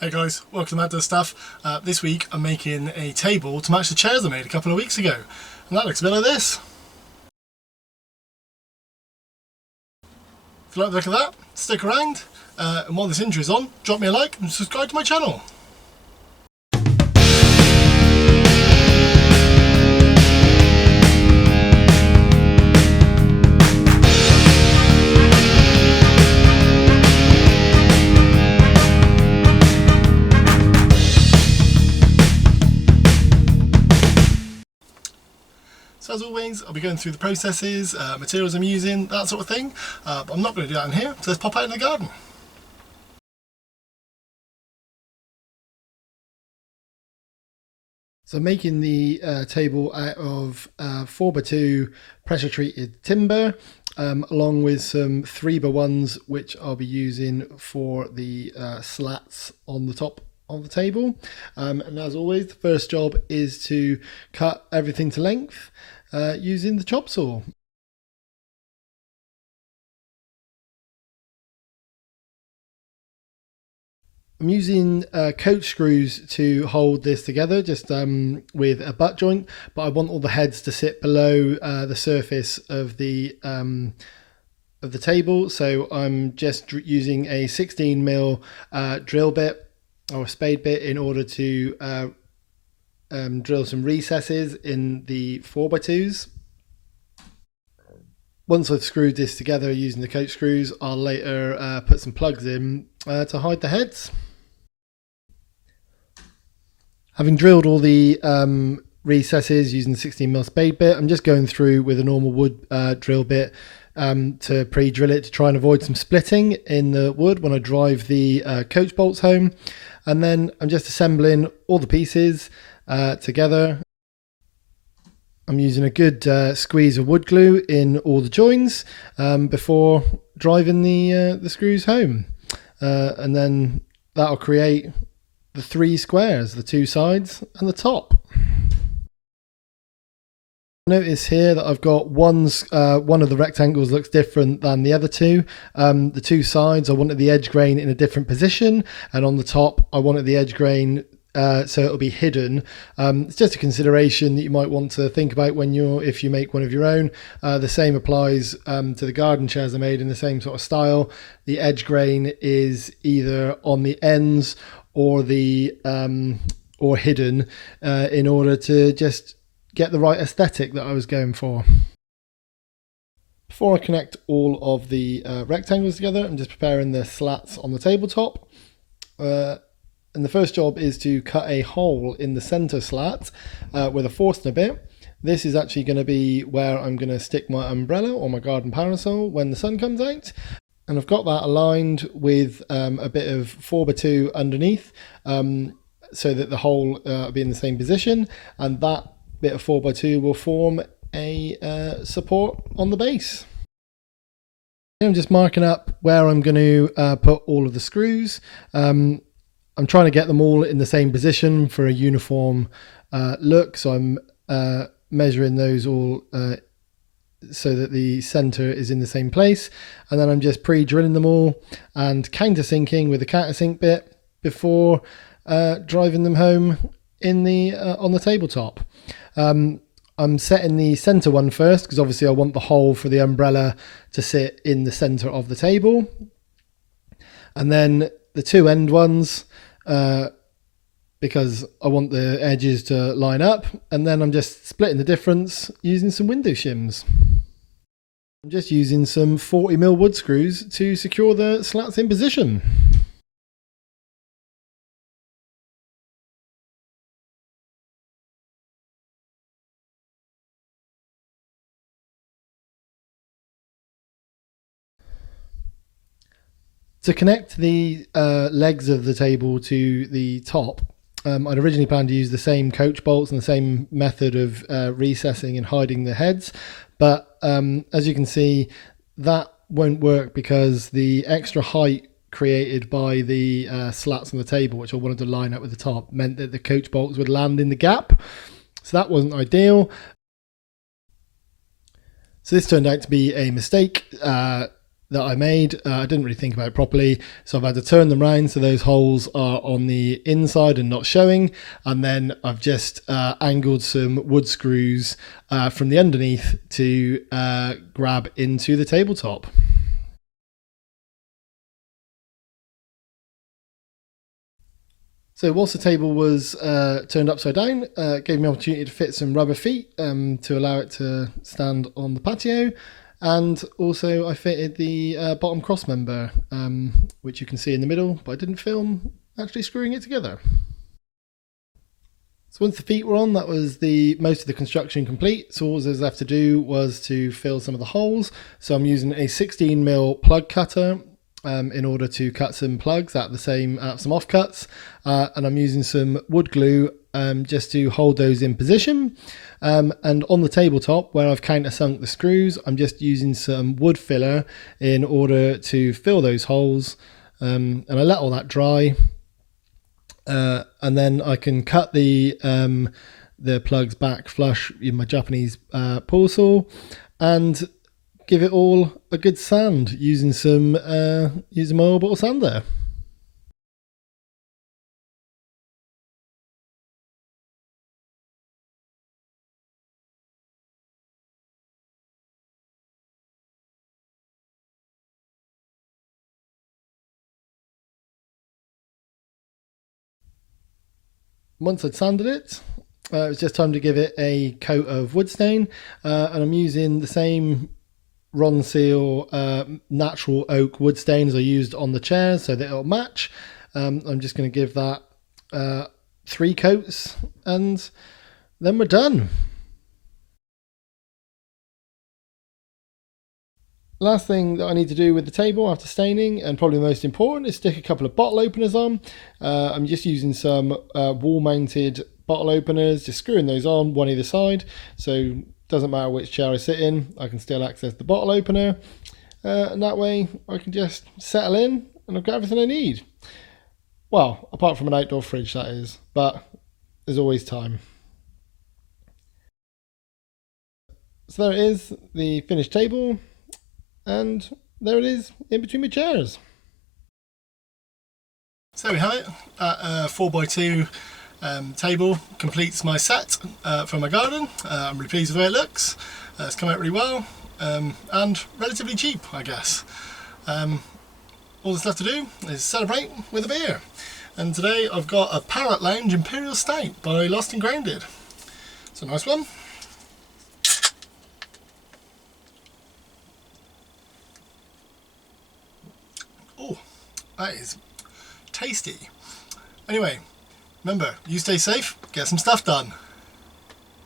Hey guys, welcome to Mad Does Stuff. This week I'm making a table to match the chairs I made a couple of weeks ago. And that looks a bit like this. If you like the look of that, stick around. And while this intro is on, drop me a like and subscribe to my channel. So as always, I'll be going through the processes, materials I'm using, that sort of thing. But I'm not going to do that in here, so let's pop out in the garden. So I'm making the table out of 4x2 pressure treated timber, along with some 3x1s which I'll be using for the slats on the top of the table. And as always, the first job is to cut everything to length using the chop saw. I'm using coach screws to hold this together, just with a butt joint, but I want all the heads to sit below the surface of the table. So I'm just using a 16mm drill bit or a spade bit in order to drill some recesses in the 4x2s. Once I've screwed this together using the coach screws, I'll later put some plugs in to hide the heads. Having drilled all the recesses using the 16mm spade bit, I'm just going through with a normal wood drill bit to pre-drill it to try and avoid some splitting in the wood when I drive the coach bolts home. And then I'm just assembling all the pieces together. I'm using a good squeeze of wood glue in all the joins before driving the screws home. And then that'll create the 3 squares, the 2 sides and the top. Notice here that I've got one of the rectangles looks different than the other two. The 2 sides, I wanted the edge grain in a different position, and on the top I wanted the edge grain so it'll be hidden. It's just a consideration that you might want to think about if you make one of your own. The same applies to the garden chairs I made in the same sort of style. The edge grain is either on the ends or or hidden in order to just get the right aesthetic that I was going for. Before I connect all of the rectangles together, I'm just preparing the slats on the tabletop. And the first job is to cut a hole in the center slat with a forstner bit. This is actually going to be where I'm going to stick my umbrella or my garden parasol when the sun comes out. And I've got that aligned with a bit of 4x2 underneath so that the hole will be in the same position, and that bit of 4x2 will form a support on the base. I'm just marking up where I'm going to put all of the screws. I'm trying to get them all in the same position for a uniform look, so I'm measuring those all so that the center is in the same place, and then I'm just pre-drilling them all and countersinking with the countersink bit before driving them home in the on the tabletop. I'm setting the center one first because obviously I want the hole for the umbrella to sit in the center of the table, and then the 2 end ones because I want the edges to line up, and then I'm just splitting the difference using some window shims. I'm just using some 40mm wood screws to secure the slats in position. To connect the legs of the table to the top, I'd originally planned to use the same coach bolts and the same method of recessing and hiding the heads, but as you can see, that won't work because the extra height created by the slats on the table, which I wanted to line up with the top, meant that the coach bolts would land in the gap, so that wasn't ideal. So this turned out to be a mistake. that I made. I didn't really think about it properly, so I've had to turn them round so those holes are on the inside and not showing, and then I've just angled some wood screws from the underneath to grab into the tabletop. So whilst the table was turned upside down, it gave me an opportunity to fit some rubber feet to allow it to stand on the patio. And also I fitted the bottom cross member, which you can see in the middle, but I didn't film actually screwing it together. So once the feet were on, that was the most of the construction complete. So all I was left to do was to fill some of the holes. So I'm using a 16mm plug cutter in order to cut some plugs out of some offcuts, and I'm using some wood glue just to hold those in position. And on the tabletop where I've countersunk the screws, I'm just using some wood filler in order to fill those holes, and I let all that dry, and then I can cut the plugs back flush in my Japanese pull saw and give it all a good sand using my orbital sander. Once I'd sanded it, it was just time to give it a coat of wood stain, and I'm using the same Ronseal natural oak wood stain as I used on the chairs so that it'll match. I'm just going to give that 3 coats and then we're done. Last thing that I need to do with the table after staining, and probably the most important, is stick a couple of bottle openers on. I'm just using some wall mounted bottle openers, just screwing those on one either side, so doesn't matter which chair I sit in, I can still access the bottle opener, and that way I can just settle in and I've got everything I need. Well, apart from an outdoor fridge, that is, but there's always time. So there it is, the finished table, and there it is in between my chairs. So we have it. A 4x2 table completes my set for my garden. I'm really pleased with the way it looks. It's come out really well, and relatively cheap, I guess. All that's left to do is celebrate with a beer. And today I've got a Parrot Lounge Imperial Stout by Lost and Grounded. It's a nice one. Oh, that is tasty. Anyway, remember, you stay safe, get some stuff done.